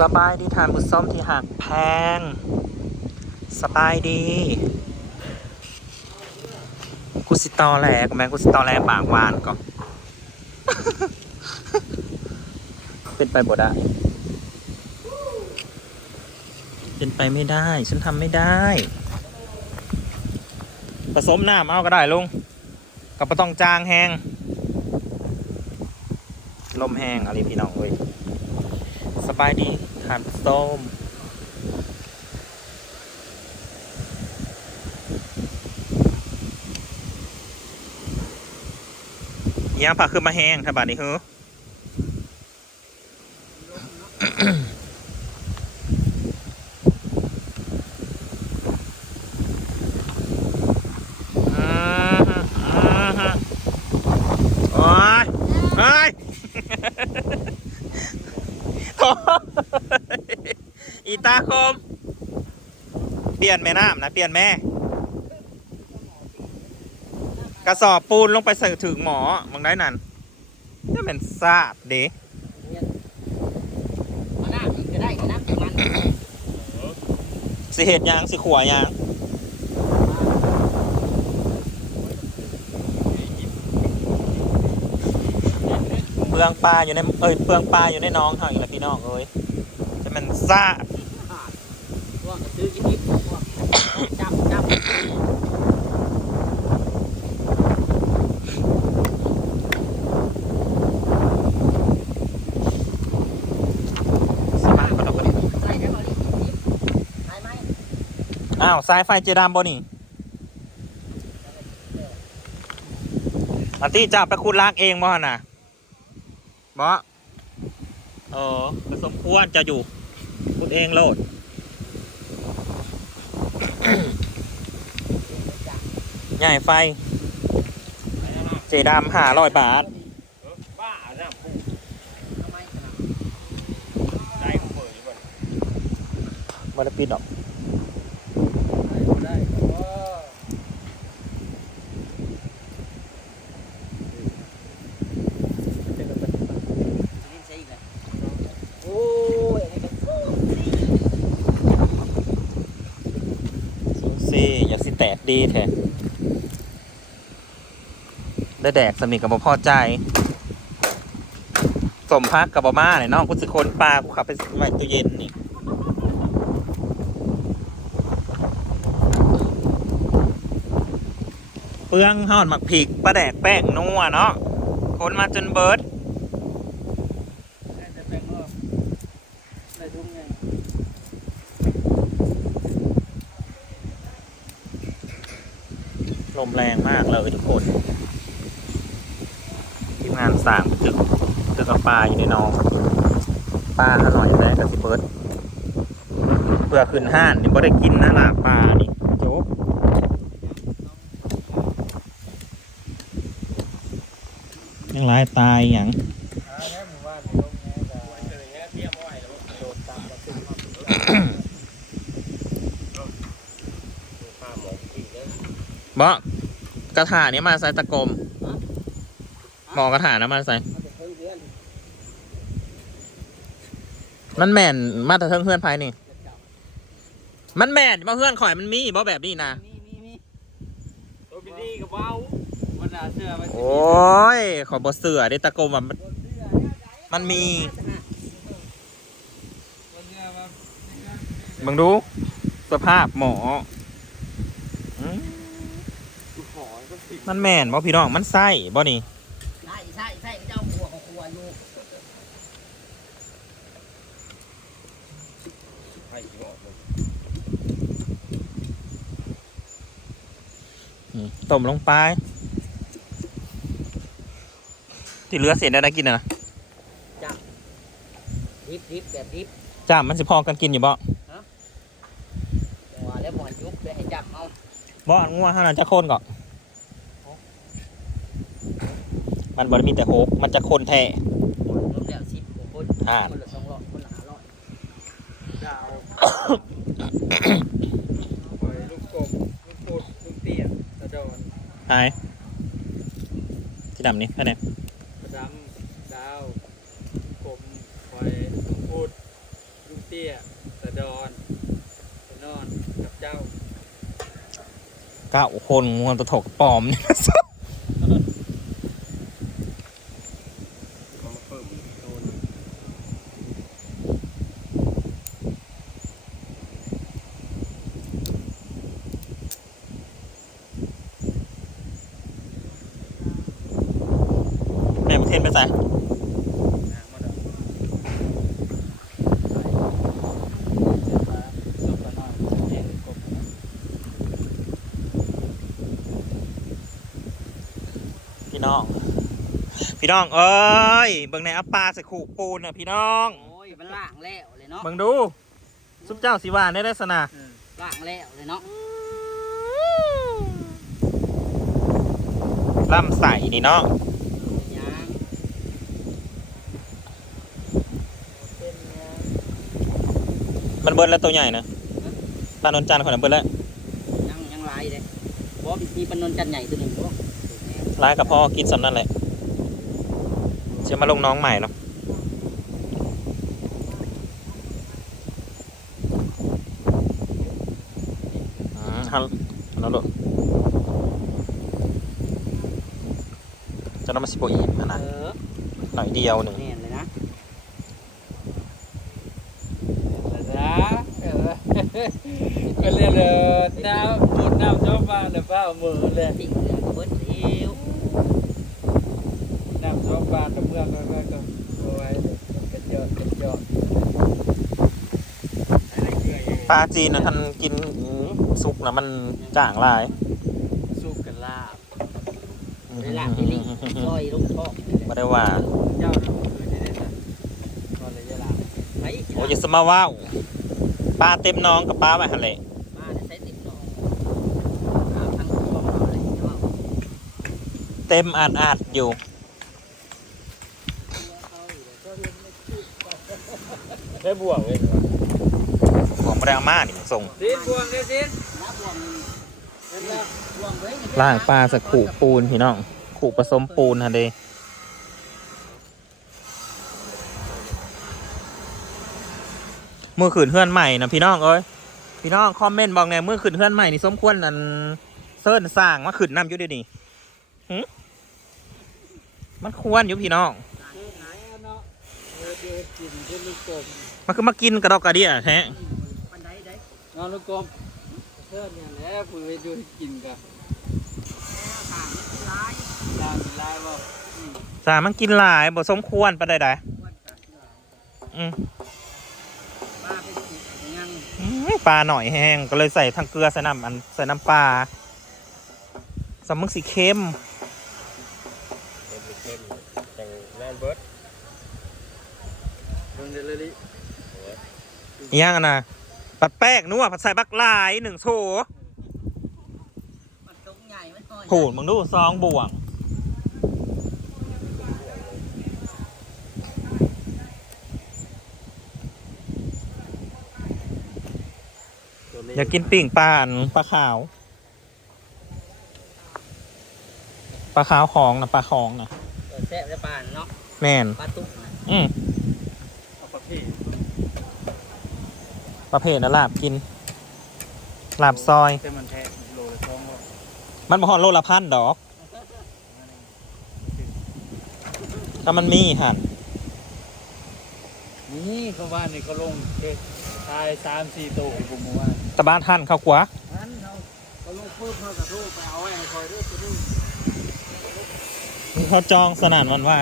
สบายดีทานบุญส้มที่หักแพง สบายดีกุสิตอแหลกแม่กุสิตอแหลกปากหวานก่อนเป็นไปบ่ได้เป็นไปไม่ได้ ฉันทำไม่ได้ ผสมน้ำเอาก็ได้ลุงกับปต้องจางแห้งลมแห้งอะไรพี่น้องเว้ย สบายดีทานส้มยังผักคือมาแห้งถ้าบาดนี้เฮ้อมอืมโอ้ยเฮ้ย โถ่อี ตาคม เปลี่ยนแม่น้ำนะเปลี่ยนแม่ กระสอบปูนลงไปใส่ถึงหมอมึงได้นั่นจะเป็นซาบเด้มาหน้าอีกก็ได้นะมันสิเหตุยางสิขัวยางเปลืองปลาอยู่ในเอ้ยเปลืองปลาอยู่ในน้องเขาอีกแล้วพี่น้องเอ้ยจะเป็นซาบ พวกซื้อยิบพวกจับจับ สบายกว่าดอกกระดิ่ง ใส่ได้บ่ดิยิบใช่ไหม อ้าว สายไฟเจดามบ่นี่อันที่จับไปคุณลากเองบ่หั่นน่ะบ่เออก็สมควรจะอยู่คุณเองโลดใหญ่ไฟ เจดามหาร้อยบาทบ้าน่ะผู้ทำไมขนาดใจของเปิดอยู่ก่อน มันปิดดอก ได้ก็ ลิ้นใส่อีกเลยโอ้ยอันนี้ก็สู้ ซีอย่าสิแตก ดีแท้ได้แดกสมิกับบ่พอใจ สมพักกับบมาเนี่ยน้องกูสิคนปลากูขับไปไว้ตู้เย็นนี่เปลืองห่อนหมักผิกปลาแดกแป้งนัวเนาะคนมาจนเบิร์ดจะแบ่งออกได้ทุ่งไง ลมแรงมากเลยทุกคนทีมงานสั่งตึกตึกเอาปลาอยู่ในนองปลาอร่อยแท้กับสิเบิร์ดเพื่อขึ้นห้านนี่บ่ได้กินนะลาปลานี่โจ๊กยังไรตายอย่างแล้วหมู่บ้านลงแง่จะกระถานี่มาใส่ตะกรม หมอกระถานะมาใส่เอาแต่เพิ่งเดือนมันแม่นมาแต่เทิงเพื่อนภายนี่จะจับมันแม่นมาเพื่อนข่อยมันมีบ่แบบนี้นะ มีมีมีตัวบิดี้กับเบ้าวันน่าเสื้อไปโอ้ย ขอบเสือได้ตะกรมอะมันมันมีวันเสื้อมามึงดู สภาพหมออืมกูขอก็สิมันแม่นบ่พี่น้อง มันไส้บ่นี่ ใช่ใช่ใช่เจ้าขัวของขัวอยู่ ให้หมอ อืม ต้มลงไป ที่เหลือเศษได้กินนะดิบดิบแบบดิบจ้ามันสิพอกันกินอยู่บ่หัวแล้วหมอนยุบเลยให้จับเอาบ่อันงัวห้านันจะโคนก่อนมันบ่ได้มีแต่โฮกมันจะโคนแท้รวมแล้วสิบกว่าคนอ่าคนละสองร้อยคนละห้าร้อยดาวปล่อยลูกกบลูกปูดลูกเตี้ยตะดอน หายที่ดำนี่แค่ไหนกระดำดาวกบปล่อยลูกปูดลูกตี้ยตะดอนไปนอนกับเจ้าเก้าคนงวนตะถกปลอมเนี่ย เขามาเพิ่มโดน แม่ประเทศไปใส่น้ำมาดอกสุกกันหน่อยเย็นกบพี่น้อง พี่น้อง เอ้ย เบิ่งในอัปปลาใส่ขู่ปูนน่ะพี่น้อง โอ้ยมันล่างแล้วเลยเนาะเบิ่งดู ซุปเจ้าสีวานได้ได้สนะล่างแล้วเลยเนาะล่ำใส่นี่เนาะ ยาง มันเบิ้ลแล้วตัวใหญ่นะปลานนจันทร์คนนั้นเบิ้ลแล้วยังยังลายเลยบอมีปนนนจันใหญ่ตัวหนึ่งบ่ร้ายกับพ่อกินสำนั่นแหละเชื่อมาลงน้องใหม่เนาะอืมฮัลฮัลโหลจะน้ำมาสิบอีกนะเออหน่อยเดียวหนึ่ง แม่นเลยนะ นะเออ ก็เรียกเลยน้ำหมดน้ำชอบมาเลยป้ามือเลยติ่งเหลือก็เบิดเอวน้ำชอบมาแต่เมื่อก็ก็ก็เอาไว้กระจอดกระจอดปลาจีนนะท่านกินสุกแล้วมันจ่างหลายสุกกันลาบเวลาที่ลิงซอยลงท่อไม่ได้ว่าเจ้าเราคือได้ได้สักตอนระยะหลังไปโอ้ยอย่าสมาว้าว ปลาเต็มน้องกับปลาไว้หันเลยมาใช้ติ่งเนาะเอาทางท่อเอาเลยเนาะเต็มอาดอาดอยู่ ได้บ่วงเลยของบรเอามานี่มันส่งดินบ่วงเลยดินน้ำบวงบวงไว้ล่างปลาสักขู่ปูนพี่น้องขู่ผสมปูนฮะเด มือขืนเฮือนใหม่นะพี่น้องเอ้ยพี่น้องคอมเมนต์บอกแน่มือขืนเฮือนใหม่นี่สมควรอันเซิร์นสร้างมาขืนน้ำอยู่เดียวนี่หึมันควรอยู่พี่น้องไหนเนาะเออเดี๋ยวกินเดี๋ยวลูกกลมมันคือมากินกระดอกกระเดียแท้ปันไดได้นอนลูกกลมเชิญเนี่ยแหล้วผู้ไปดูกินกับทางร้ายตามลายบ่สามันกินหลายบ่สมควรปะใดวันกันร้ายๆอืม ปลาหน่อยแห้งก็เลยใส่ทั้งเกลือใส่น้ำอันใส่น้ำปลาสำมึกสีเข้มเข้มจังแม่นเบิร์ดเบิ่งเดลิลิอีหยังอะนะปัดแป้งนัวผัดใส่บักลายหนึ่งโถมันตรงใหญ่มันน้อย ผูดมึงดูซองบ่วง ตัวนี้ อยากกินปิ่งปลาอันปลาขาวปลาขาวของนะปลาของนะแซ่บแล้วปานเนาะแมนปลาตุ้งนะอืมเอาปลาพี่ประเภทนะลาบกินลาบซอยเต็มมันแท้โลละสองร้อยมันบ่ฮอดโลละพันดอกถ้ามันมีหันนี่เขาว่านี่เขาลงเด็ก ตายสามสี่ตัวผมบอกว่าตะบ้านท่านเข้ากว่าอันเขาเขาลงปุ๊บเขากระทู้ไปเอาไว้ให้คอยด้วยตัวนี้เขาจองสนานวันไว้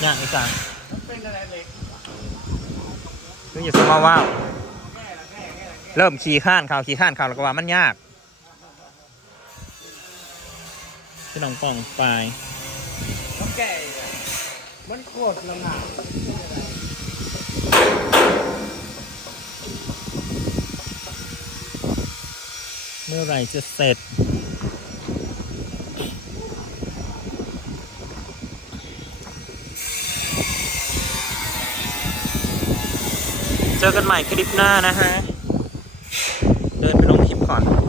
อย่างอีสานเป็นอะไรเล็กคืออย่าสมาว่าว เริ่มขี่ข้านเขาขี่ข้านเขาแล้วก็ว่ามันยากพี่น้องป้องไปต้องแก่มันโคตรลำหนาเมื่อไหร่จะเสร็จเจอกันใหม่คลิปหน้านะฮะ fun.